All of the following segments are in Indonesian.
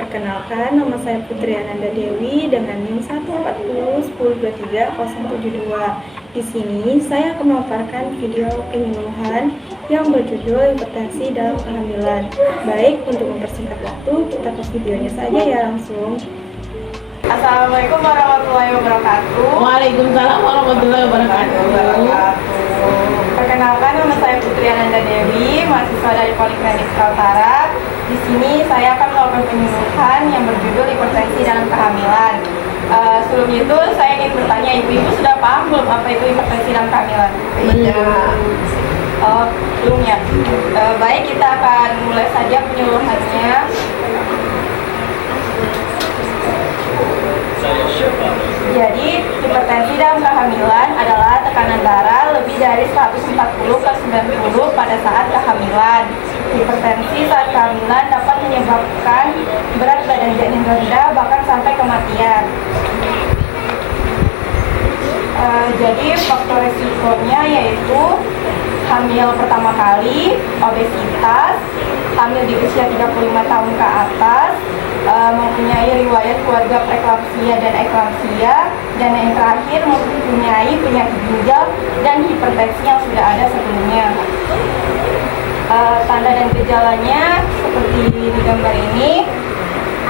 Perkenalkan, nama saya Putri Ananda Dewi dengan NIM 1401023 Di sini saya akan memaparkan video penyuluhan yang berjudul hipertensi dalam kehamilan. Baik, untuk mempersingkat waktu, kita ke videonya saja ya langsung. Assalamualaikum warahmatullahi wabarakatuh. Waalaikumsalam warahmatullahi wabarakatuh. Perkenalkan, nama saya Putri Ananda Dewi, mahasiswa dari Poliklinik Kaltara. Di sini saya akan melakukan penyuluhan yang berjudul hipertensi dalam kehamilan. Sebelum itu saya ingin bertanya, ibu-ibu sudah paham belum apa itu hipertensi dalam kehamilan? Belum ya. Baik, kita akan mulai saja penyuluhannya. Jadi, hipertensi dalam kehamilan adalah tekanan darah lebih dari 140/90 pada saat kehamilan. Hipertensi saat kehamilan dapat menyebabkan berat badan janin rendah bahkan sampai kematian. Jadi, faktor resikonya yaitu hamil pertama kali, obesitas, hamil di usia 35 tahun ke atas, mempunyai riwayat keluarga preeklamsia dan eklamsia, dan yang terakhir mempunyai penyakit ginjal dan hipertensi yang sudah ada sebelumnya. Tanda dan gejalanya seperti di gambar ini.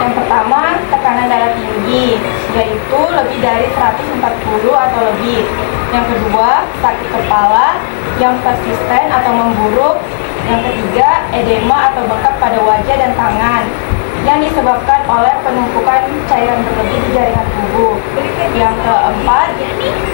Yang pertama, tekanan darah tinggi, yaitu lebih dari 140 atau lebih. Yang kedua, sakit kepala yang persisten atau memburuk. Yang ketiga, edema atau bengkak pada wajah dan tangan yang disebabkan oleh penumpukan cairan berlebih di jaringan tubuh. Yang keempat,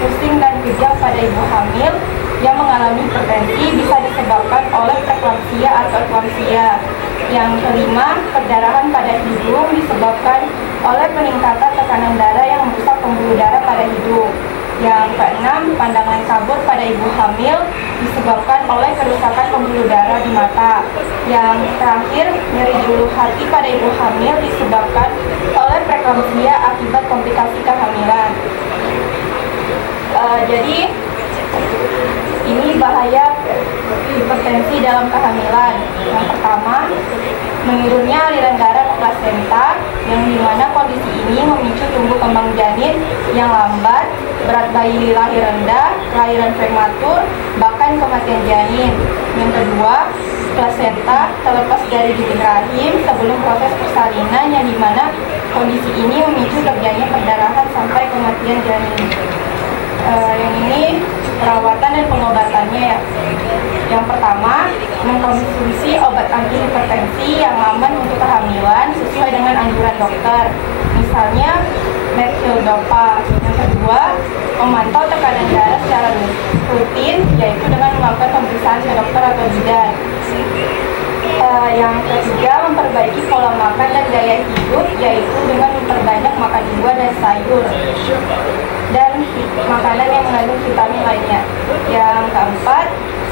pusing dan kejang pada ibu hamil yang mengalami hipertensi bisa disebabkan oleh preeklamsia atau eklamsia. Yang kelima, perdarahan pada hidung disebabkan oleh peningkatan tekanan darah yang merusak pembuluh darah pada hidung. Yang keenam, pandangan kabut pada ibu hamil disebabkan oleh kerusakan pembuluh darah di mata. Yang terakhir, nyeri di ulu hati pada ibu hamil disebabkan oleh preeklamsia akibat komplikasi kehamilan. Jadi, ini bahaya hipertensi dalam kehamilan. Yang pertama, menurunnya aliran darah ke plasenta, yang dimana kondisi ini memicu tumbuh kembang janin yang lambat, berat bayi lahir rendah, kelahiran prematur, bahkan kematian janin. Yang kedua, plasenta terlepas dari dinding rahim sebelum proses persalinan, yang dimana kondisi ini memicu terjadinya perdarahan sampai kematian janin. Yang ini perawatan dan pengobatannya ya. Yang pertama, mengkonsumsi obat anti hipertensi yang aman untuk kehamilan sesuai dengan anjuran dokter. Misalnya methyldopa. Yang kedua, memantau tekanan darah secara rutin, yaitu dengan melakukan pemeriksaan ke dokter atau bidan. Yang ketiga, memperbaiki pola makan dan gaya hidup, yaitu dengan memperbanyak makan buah dan sayur dan makanan yang mengandung vitamin lainnya. Yang keempat,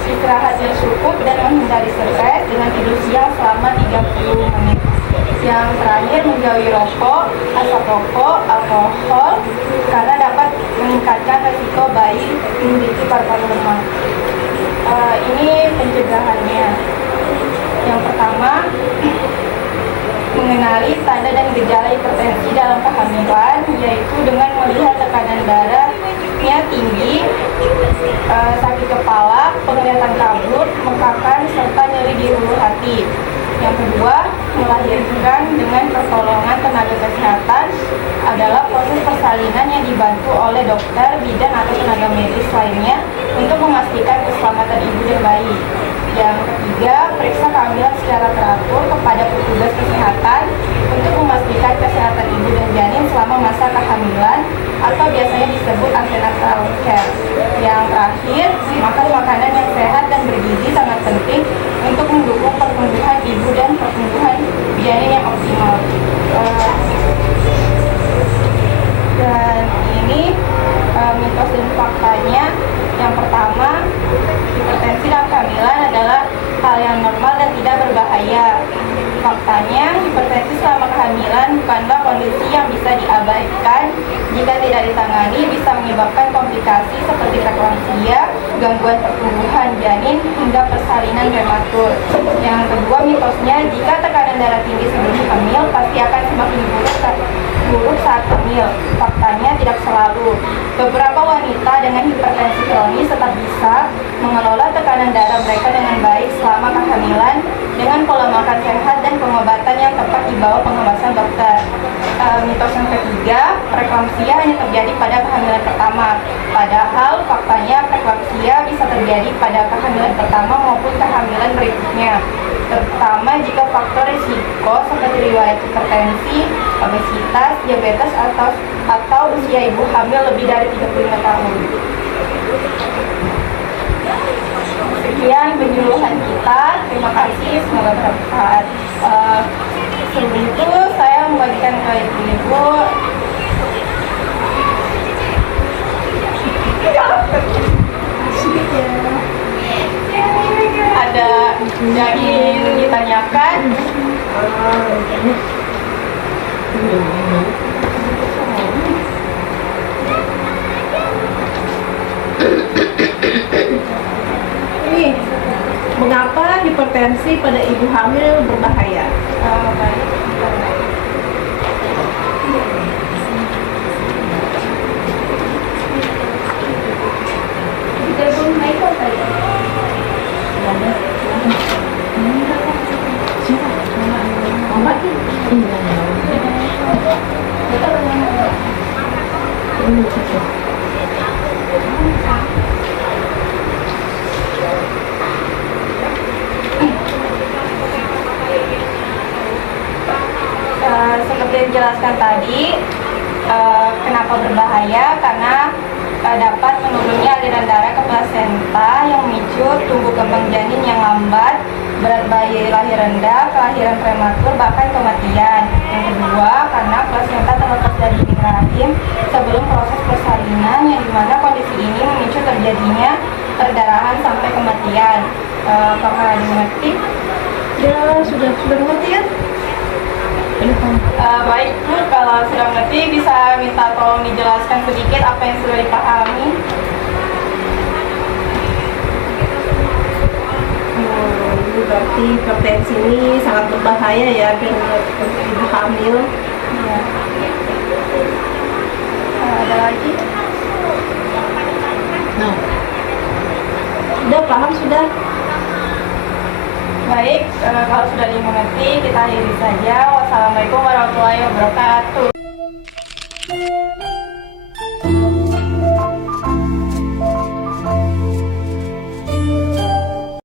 istirahat yang cukup dan menghindari stres dengan tidur siang selama 30 menit. Yang terakhir, menjauhi rokok, asap rokok, alkohol, karena dapat meningkatkan resiko bayi memiliki paru-paru lemah. Ini pencegahannya. Yang pertama, mengenali tanda dan gejala hipertensi dalam kehamilan, yaitu dengan melihat tekanan darahnya tinggi, sakit kepala, penglihatan kabut, mekakan, serta nyeri di ulu hati. Yang kedua, melahirkan dengan pertolongan tenaga kesehatan adalah proses persalinan yang dibantu oleh dokter, bidan, atau tenaga medis lainnya untuk memastikan keselamatan ibu dan bayi. Yang ketiga, periksa kehamilan secara teratur kepada petugas kesehatan untuk memastikan kesehatan ibu dan janin selama masa kehamilan atau biasanya disebut antenatal care. Yang terakhir, makan makanan yang sehat dan bergizi sangat penting untuk mendukung pertumbuhan ibu dan pertumbuhan janin yang optimal. Dan ini mitos dan faktanya. Yang pertama, hipertensi dalam kehamilan adalah hal yang normal dan tidak berbahaya. Faktanya, hipertensi selama kehamilan bukanlah kondisi yang bisa diabaikan. Jika tidak ditangani, bisa menyebabkan komplikasi seperti preeklamsia, gangguan pertumbuhan janin hingga persalinan prematur. Yang kedua, mitosnya jika tekanan darah tinggi sebelum hamil pasti akan semakin buruk saat hamil. Faktanya tidak selalu. Beberapa wanita dengan hipertensi kronis tetap bisa mengelola tekanan darah mereka dengan baik selama kehamilan dengan pola makan sehat dan pengobatan yang tepat di bawah pengawasan dokter. Mitos yang ketiga, preeklamsia hanya terjadi pada kehamilan pertama. Padahal faktanya preeklamsia bisa terjadi pada kehamilan pertama maupun kehamilan berikutnya, terutama jika faktor risiko seperti riwayat hipertensi, obesitas, diabetes atau usia ibu hamil lebih dari 35 tahun. Sekian penyuluhan kita. Terima kasih, semoga bermanfaat. Sebelum itu saya membagikan ke ibu-ibu ada yang ingin ditanyakan. Ini mengapa hipertensi pada ibu hamil berbahaya? Baik. Telepon Michael tadi. Obat? Seperti yang dijelaskan tadi, kenapa berbahaya? Karena dapat menurunnya aliran darah ke plasenta yang memicu tumbuh kembang janin yang lambat, berat bayi lahir rendah, kelahiran prematur, bahkan kematian. Yang kedua, karena plasenta terlepas dari dinding rahim sebelum proses persalinan, yang dimana kondisi ini memicu terjadinya perdarahan sampai kematian. Apakah dimengerti? Ya, sudah mengerti kan? Baik Bu, kalau sudah mengerti bisa minta tolong dijelaskan sedikit apa yang sudah dipahami. Berarti hipertensi ini sangat berbahaya ya untuk ibu hamil. Ya. Ada lagi? No. Sudah paham sudah. Baik, kalau sudah dimengerti kita akhiri saja. Wassalamualaikum warahmatullahi wabarakatuh.